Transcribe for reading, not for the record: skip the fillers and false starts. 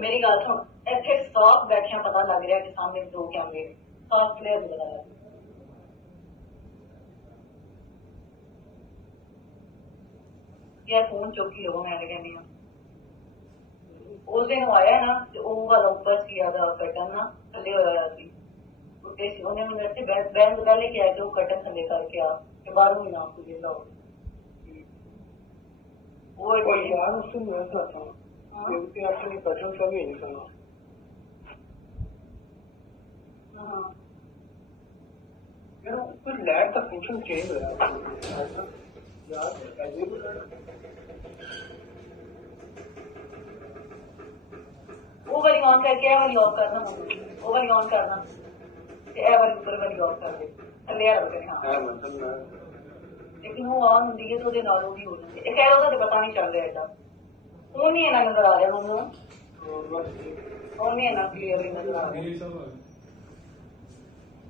मेरी गल सुन, इत्थे साफ बैठिया पता लग रहा कि सामने दो कैमरे साफ क्लियर पता लग यार फोन चौकी लो मैं कहनी उस दिन आया ना वो वाला ऊपर सी कटन ना थले होया सी उत्ते सी उन्हें मैंने इत्थे बहन तो पहले क्या कि वो कटन थले करके आ कि बाहरों ही ना तुझे लो वो यार उससे मैं चाहता हूँ क्योंकि अपनी कटन कभी नहीं करना यार ऊपर लैब का फंक्शन चेंज हो रहा है वो वाली ऑन करके ए वाली ऑफ करना वो वाली ऑन करना ए वाली ऊपर वाली ऑफ कर दे थले आ रहे हां लेकिन वो ऑन होती है तो ਉਹਦੇ ਨਾਲ ਉਹ ਵੀ ਹੋ ਜਾਂਦੀ ਹੈ ਖੈਰ ਉਹਦਾ ਤਾਂ ਪਤਾ ਨਹੀਂ ਚੱਲ ਰਿਹਾ ਇਹਦਾ ਉਹ ਨਹੀਂ ਇਹਨਾਂ ਨਜ਼ਰ ਆ ਰਿਹਾ ਮੈਨੂੰ ਉਹ ਨਹੀਂ ਇਹਨਾਂ ਕਲੀਅਰਲੀ ਨਜ਼ਰ ਆ ਰਿਹਾ